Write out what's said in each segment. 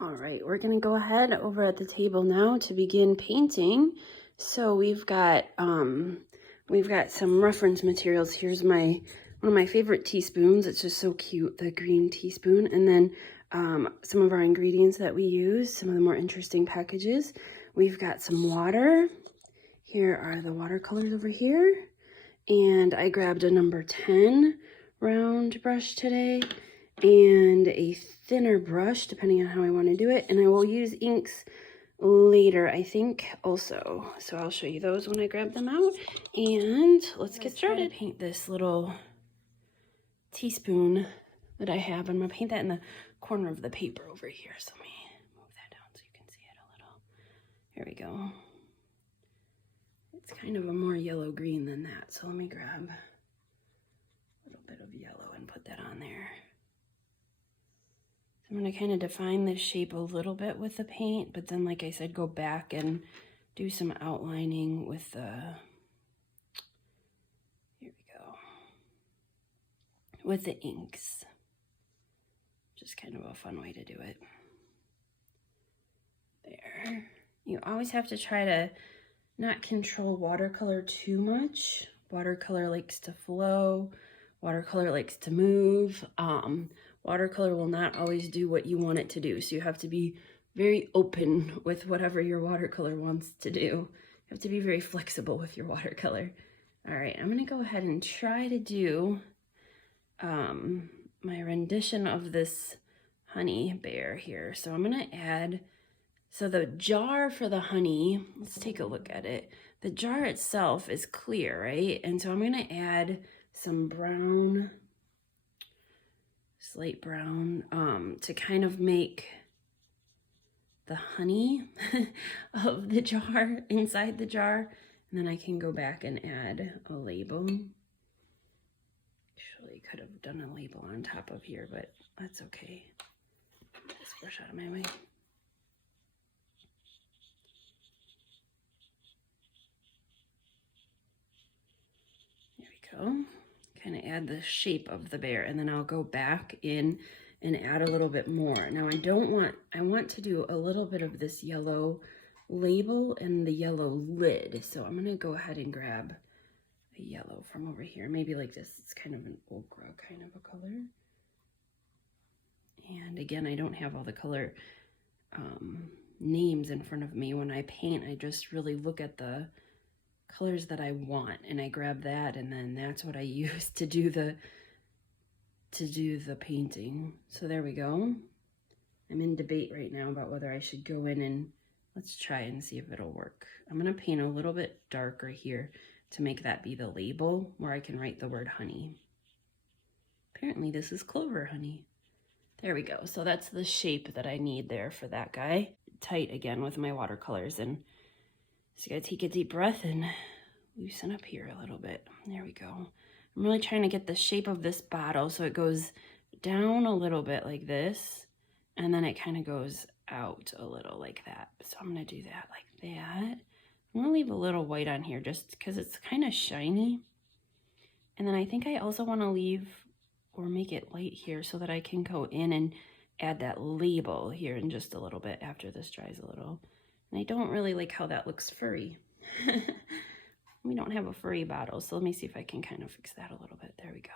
All right, we're gonna go ahead over at the table now to begin painting. So we've got some reference materials. Here's one of my favorite teaspoons. It's just so cute, the green teaspoon. And then some of our ingredients that we use, some of the more interesting packages. We've got some water. Here are the watercolors over here. And I grabbed a number 10 round brush today and a thinner brush depending on how I want to do it, and I will use inks later, I think, also, so I'll show you those when I grab them out. And let's get started. Paint this little teaspoon that I have. I'm gonna paint that in the corner of the paper over here, so let me move that down so you can see it a little. Here we go. It's kind of a more yellow green than that, so let me grab a little bit of yellow and put that on there. I'm going to kind of define this shape a little bit with the paint, but then, like I said, go back and do some outlining with the, here we go, with the inks. Just kind of a fun way to do it. There. You always have to try to not control watercolor too much. Watercolor likes to flow. Watercolor likes to move. Watercolor will not always do what you want it to do. So you have to be very open with whatever your watercolor wants to do. You have to be very flexible with your watercolor. All right, I'm gonna go ahead and try to do my rendition of this honey bear here. So I'm gonna add, so the jar for the honey, let's take a look at it. The jar itself is clear, right? And so I'm gonna add some brown, light brown, to kind of make the honey of the jar inside the jar. And then I can go back and add a label. Actually could have done a label on top of here, but that's okay. Get this brush out of my way. There we go. Kind of add the shape of the bear, and then I'll go back in and add a little bit more. Now I want to do a little bit of this yellow label and the yellow lid. So I'm gonna go ahead and grab a yellow from over here, maybe like this. It's kind of an ochre kind of a color. And again, I don't have all the color names in front of me. When I paint, I just really look at the colors that I want, and I grab that, and then that's what I use to do the painting. So there we go. I'm in debate right now about whether I should go in and let's try and see if it'll work. I'm gonna paint a little bit darker here to make that be the label where I can write the word honey. Apparently this is clover honey. There we go. So that's the shape that I need there for that guy. Tight again with my watercolors, and so you gotta take a deep breath and loosen up here a little bit. There we go. I'm really trying to get the shape of this bottle so it goes down a little bit like this, and then it kind of goes out a little like that. So I'm gonna do that like that. I'm gonna leave a little white on here just because it's kind of shiny. And then I think I also want to leave or make it light here so that I can go in and add that label here in just a little bit after this dries a little. And I don't really like how that looks furry. We don't have a furry bottle, so let me see if I can kind of fix that a little bit. There we go.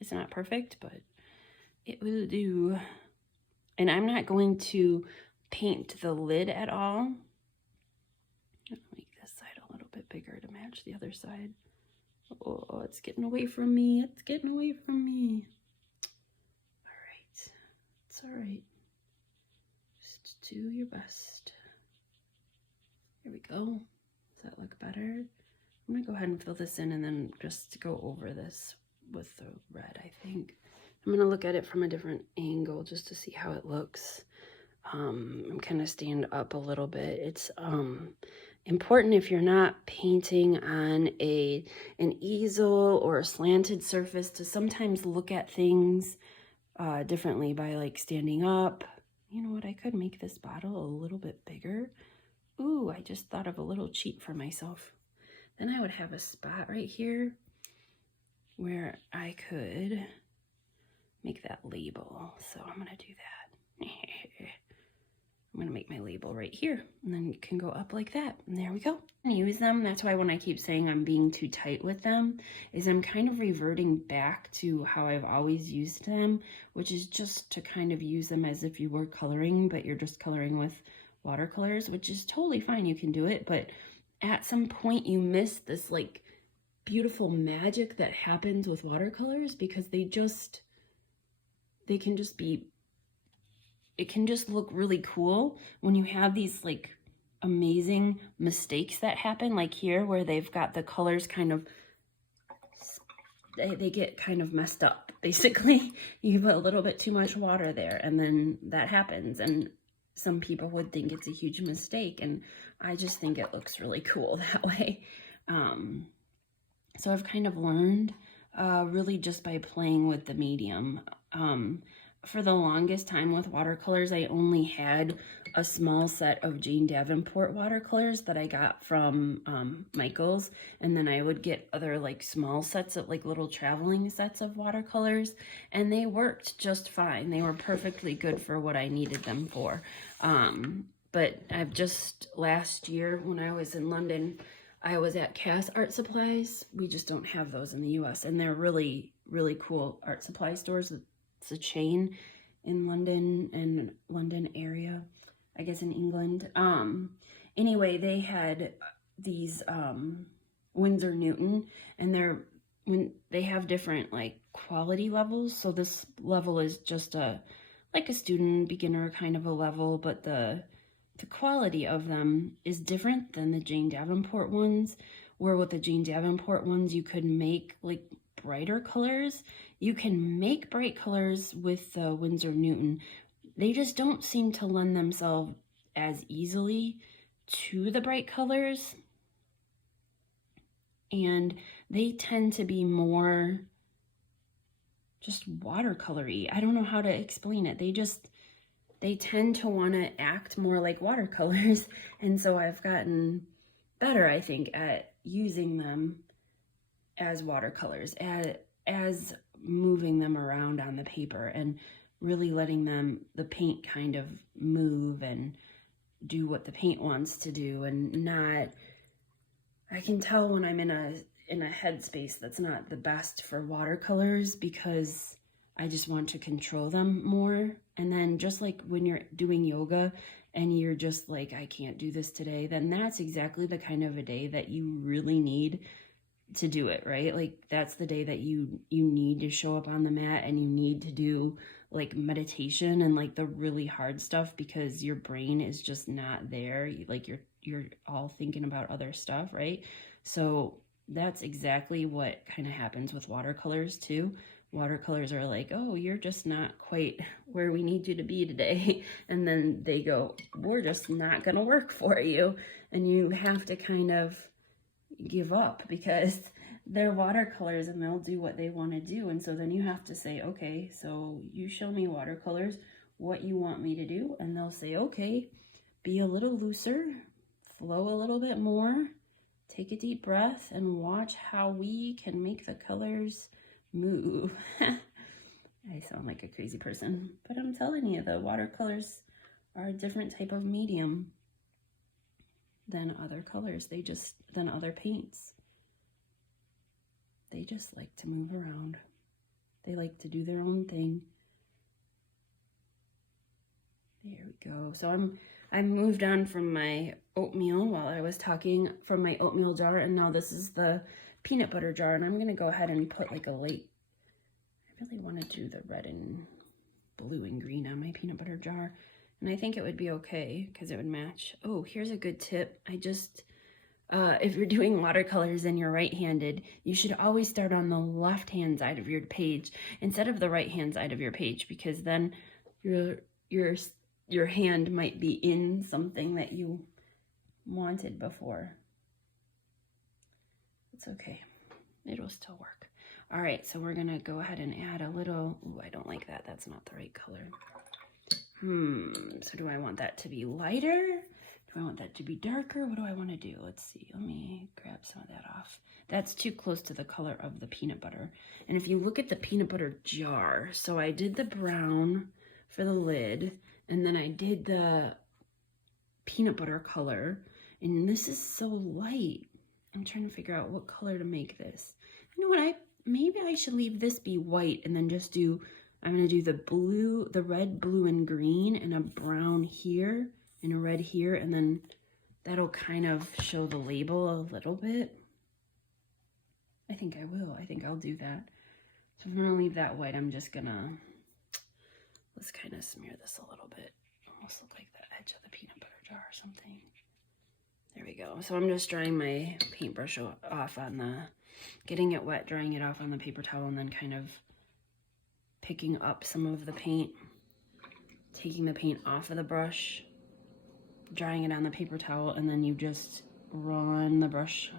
It's not perfect, but it will do. And I'm not going to paint the lid at all. I'll make this side a little bit bigger to match the other side. Oh, it's getting away from me. It's getting away from me. All right. It's all right. Just do your best. Here we go. Does that look better? I'm gonna go ahead and fill this in and then just go over this with the red, I think. I'm gonna look at it from a different angle just to see how it looks. I'm kind of stand up a little bit. It's important if you're not painting on an easel or a slanted surface to sometimes look at things differently by like standing up. You know what, I could make this bottle a little bit bigger. Ooh, I just thought of a little cheat for myself. Then I would have a spot right here where I could make that label. So I'm gonna do that. gonna make my label right here, and then it can go up like that, and there we go. And use them. That's why when I keep saying I'm being too tight with them, is I'm kind of reverting back to how I've always used them, which is just to kind of use them as if you were coloring, but you're just coloring with watercolors, which is totally fine. You can do it, but at some point you miss this like beautiful magic that happens with watercolors, because they can just be, it can just look really cool when you have these like amazing mistakes that happen, like here where they've got the colors kind of, they get kind of messed up. Basically, you put a little bit too much water there, and then that happens, and some people would think it's a huge mistake, and I just think it looks really cool that way. So I've kind of learned really just by playing with the medium. For the longest time with watercolors, I only had a small set of Jane Davenport watercolors that I got from Michael's, and then I would get other like small sets of like little traveling sets of watercolors, and they worked just fine. They were perfectly good for what I needed them for. But I've just, last year when I was in London, I was at Cass Art Supplies. We just don't have those in the US, and they're really, really cool art supply stores. It's a chain in London and London area, I guess in England. Anyway, they had these Winsor Newton, and they have different like quality levels. So this level is just like a student beginner kind of a level, but the quality of them is different than the Jane Davenport ones, where with the Jane Davenport ones you could make like brighter colors. You can make bright colors with the Winsor Newton. They just don't seem to lend themselves as easily to the bright colors, and they tend to be more just watercolory. I don't know how to explain it. They tend to want to act more like watercolors, and so I've gotten better, I think, at using them as watercolors, as moving them around on the paper and really letting the paint kind of move and do what the paint wants to do, and not, I can tell when I'm in a headspace that's not the best for watercolors, because I just want to control them more. And then just like when you're doing yoga and you're just like, I can't do this today, then that's exactly the kind of a day that you really need to do it, right? Like that's the day that you need to show up on the mat, and you need to do like meditation and like the really hard stuff, because your brain is just not there. Like you're all thinking about other stuff, right? So that's exactly what kind of happens with watercolors too. Watercolors are like, oh, you're just not quite where we need you to be today. And then they go, we're just not gonna work for you. And you have to kind of give up, because they're watercolors and they'll do what they want to do. And so then you have to say, okay, so you show me watercolors, what you want me to do. And they'll say, okay, be a little looser, flow a little bit more, take a deep breath, and watch how we can make the colors move. I sound like a crazy person, but I'm telling you, the watercolors are a different type of medium than other colors. Than other paints. They just like to move around. They like to do their own thing. There we go. So I moved on from my oatmeal while I was talking, from my oatmeal jar, and now this is the peanut butter jar, and I'm gonna go ahead and put like a light, I really want to do the red and blue and green on my peanut butter jar, and I think it would be okay because it would match. Oh, here's a good tip. If you're doing watercolors and you're right-handed, you should always start on the left-hand side of your page instead of the right-hand side of your page, because then your hand might be in something that you wanted before. It's okay. It'll still work. All right, so we're gonna go ahead and add a little, ooh, I don't like that. That's not the right color. So do I want that to be lighter? Do I want that to be darker? What do I want to do? Let's see. Let me grab some of that off. That's too close to the color of the peanut butter. And if you look at the peanut butter jar, so I did the brown for the lid, and then I did the peanut butter color, and this is so light. I'm trying to figure out what color to make this. You know what, maybe I should leave this be white and then just do, I'm gonna do the blue, the red, blue, and green, and a brown here, and a red here, and then that'll kind of show the label a little bit. I think I will. I think I'll do that. So I'm gonna leave that white. I'm just gonna, let's kind of smear this a little bit. Almost look like the edge of the peanut butter jar or something. There we go. So I'm just drying my paintbrush off on the, getting it wet, drying it off on the paper towel, and then kind of picking up some of the paint, taking the paint off of the brush, drying it on the paper towel, and then you just run the brush,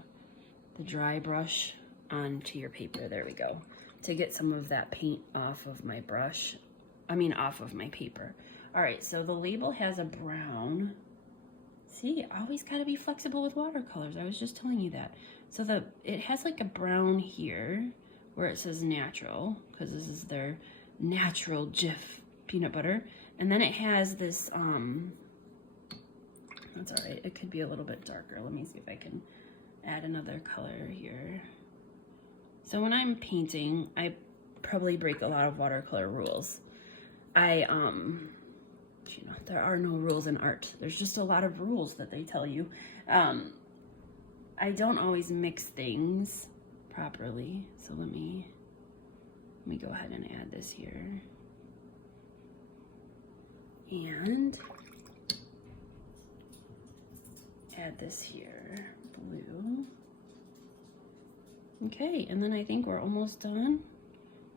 the dry brush, onto your paper. There we go. To get some of that paint off of my brush, off of my paper. All right, so the label has a brown. See, always gotta be flexible with watercolors. I was just telling you that. So it has like a brown here where it says natural, because this is their natural Jif peanut butter. And then it has this, that's all right, it could be a little bit darker. Let me see if I can add another color here. So when I'm painting, I probably break a lot of watercolor rules. You know, there are no rules in art. There's just a lot of rules that they tell you. I don't always mix things properly. So let me go ahead and add this here. And add this here, blue. Okay, and then I think we're almost done.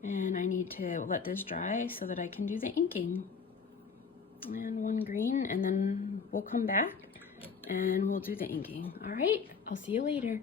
And I need to let this dry so that I can do the inking. And one green, and then we'll come back and we'll do the inking. All right, I'll see you later.